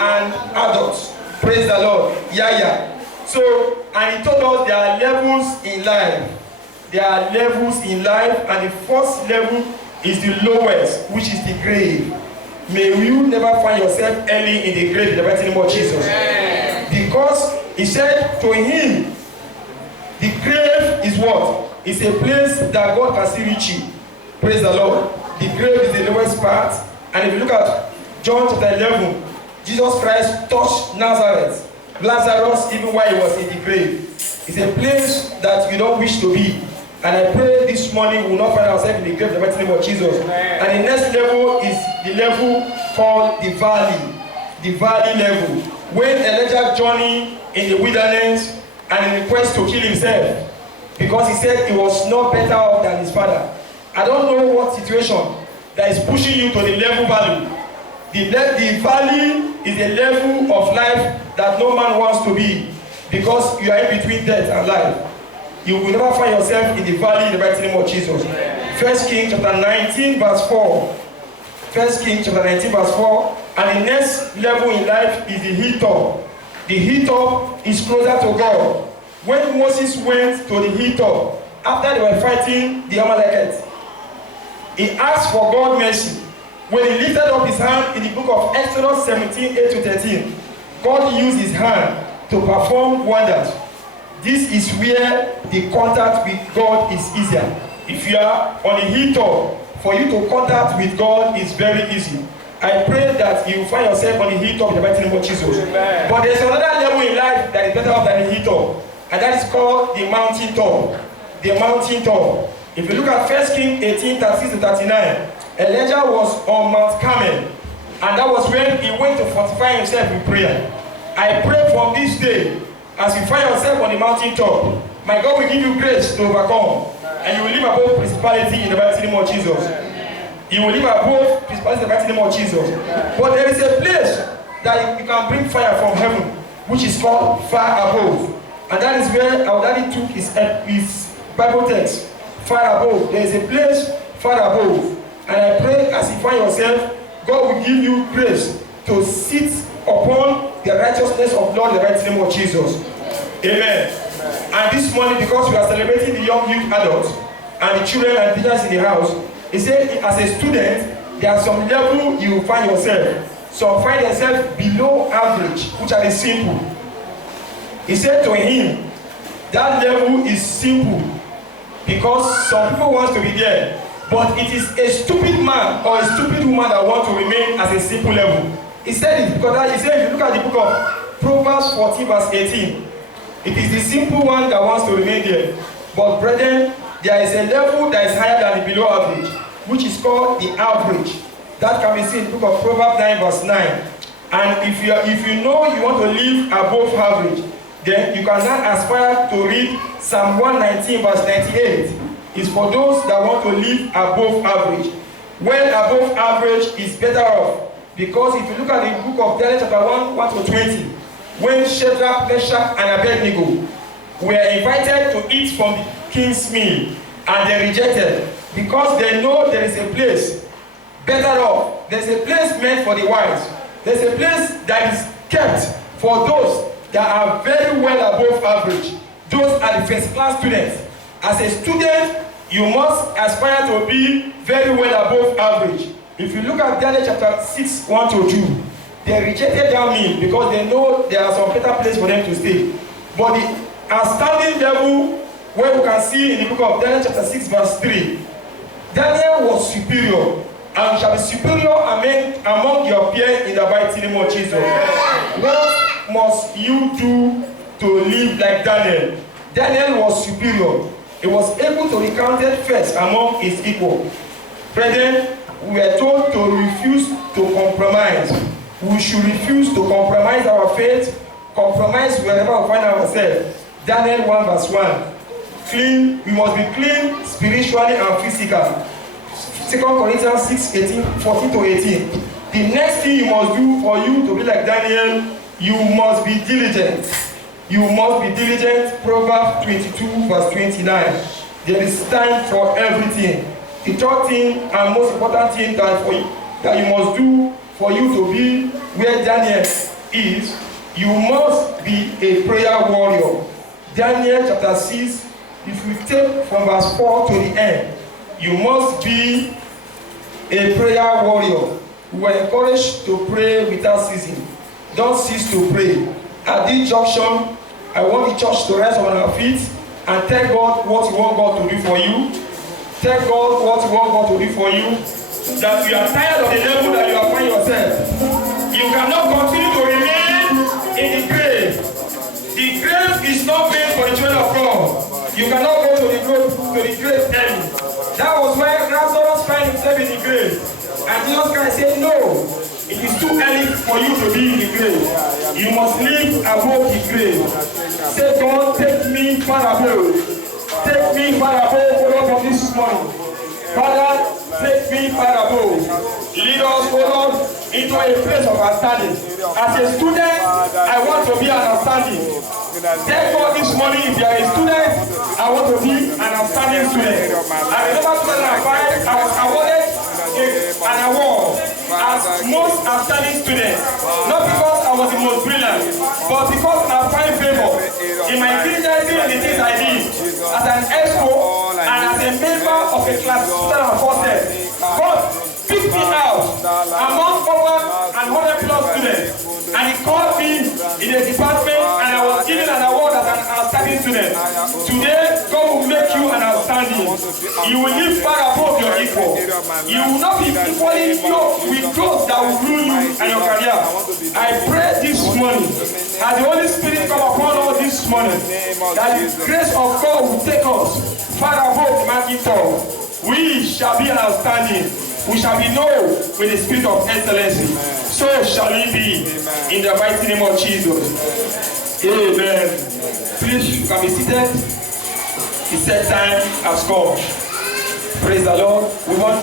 and adults. Praise the Lord. Yeah. So, and he told us there are levels in life. There are levels in life, and the first level is the lowest, which is the grave. May you never find yourself early in the grave in the mighty name of Jesus. Because he said to him, the grave is what? It's a place that God can still reach you. Praise the Lord. The grave is the lowest part. And if you look at John chapter 11, Jesus Christ touched Nazareth, Lazarus, even while he was in the grave. It's a place that you don't wish to be. And I pray this morning we will not find ourselves in the grave in the mighty name of Jesus. Amen. And the next level is the level called the valley. The valley level. When Elijah journeyed in the wilderness and in the quest to kill himself, because he said he was not better off than his father. I don't know what situation that is pushing you to the level valley. The valley is a level of life that no man wants to be, because you are in between death and life. You will never find yourself in the valley in the mighty name of Jesus. 1 Kings chapter 19 verse 4. 1 Kings chapter 19 verse 4. And the next level in life is the hilltop. The hilltop is closer to God. When Moses went to the hilltop, after they were fighting the Amalekites, he asked for God's mercy. When he lifted up his hand in the book of Exodus 17, 8-13, God used his hand to perform wonders. This is where the contact with God is easier. If you are on a hilltop, for you to contact with God is very easy. I pray that you find yourself on the hilltop in the mighty name of Jesus. Amen. But there's another level in life that is better off than the hilltop, and that is called the mountain top. The mountain top. If you look at 1 Kings 18, 36-39, Elijah was on Mount Carmel, and that was when he went to fortify himself in prayer. I pray from this day, as you find yourself on the mountain top, my God will give you grace to overcome, and you will live above principality in the mighty name of Jesus. You will live above principality in the mighty name of Jesus. But there is a place that you can bring fire from heaven, which is called far above, and that is where our daddy took his Bible text. Far above. There is a place far above, and I pray as you find yourself, God will give you grace to sit upon the righteousness of Lord in the mighty name of Jesus. Amen. And this morning, because we are celebrating the young youth adults and the children and teachers in the house, he said as a student, there are some level you will find yourself. Some find themselves below average, which are the simple. He said to him, that level is simple, because some people want to be there, but it is a stupid man or a stupid woman that want to remain as a simple level. He said it because he said if you look at the book of Proverbs 14 verse 18, it is the simple one that wants to remain there. But brethren, there is a level that is higher than the below average, which is called the average. That can be seen in the book of Proverbs 9 verse 9. And if you know you want to live above average, then you can now aspire to read Psalm 119 verse 98. It's for those that want to live above average. When above average is better off. Because if you look at the book of Daniel chapter 1-20, when Shadrach, Meshach, and Abednego were invited to eat from the king's meal, and they rejected, because they know there is a place better off. There's a place meant for the wise. There's a place that is kept for those that are very well above average. Those are the first class students. As a student, you must aspire to be very well above average. If you look at Daniel chapter 6, 1-2, they rejected their meal because they know there are some better place for them to stay. But the outstanding level, where you can see in the book of Daniel chapter 6 verse 3, Daniel was superior, and shall be superior among your peers in the mighty name of Jesus. What must you do to live like Daniel? Daniel was superior. He was able to be counted first among his equal. Brethren, we are told to refuse to compromise. We should refuse to compromise our faith, compromise wherever we find ourselves. Daniel 1 verse 1. Clean, we must be clean spiritually and physical. 2 Corinthians 6, 14-18. The next thing you must do for you to be like Daniel, you must be diligent. You must be diligent. Proverbs 22 verse 29. There is time for everything. The third thing and most important thing that you must do for you to be where Daniel is you must be a prayer warrior. Daniel chapter 6, if you take from verse 4 to the end, you must be a prayer warrior. We are encouraged to pray without ceasing. Don't cease to pray. At this junction, I want the church to rise on our feet and tell God what you want God to do for you. Tell God what you want God to do for you. That you are tired of the level that you are finding yourself. You cannot continue to remain in the grave. The grave is not made for the children of God. You cannot go to the grave early. That was why Lazarus found himself in the grave. And Jesus Christ said, no, it is too early for you to be in the grave. You must live above the grave. Say, God, take me far above. Take me far above, O Lord, of this morning. Father, take me far above. Lead us, O Lord, into a place of understanding. As a student, I want to be understanding. Tell God this morning, if you are a student, I want to be an understanding student. I remember 2005, I was awarded an award as most outstanding student. Not because I was the most brilliant, but because I find favor in my diligence in the things I did as an expo and as a member of a class 2004. God picked me out among over 100 plus students, and he called me in a department, and I was given an award as an outstanding student. Today, God will make you an outstanding. You will live far above your equal. You will not be equally yoked with those that will ruin you and your career. I pray this morning, as the Holy Spirit come upon us this morning, that the grace of God will take us far above the mountaintop. We shall be an outstanding. We shall be known with the spirit of excellency. So shall it be. In the mighty name of Jesus. Amen. Please, you can be seated. The set time has come. Praise the Lord. We want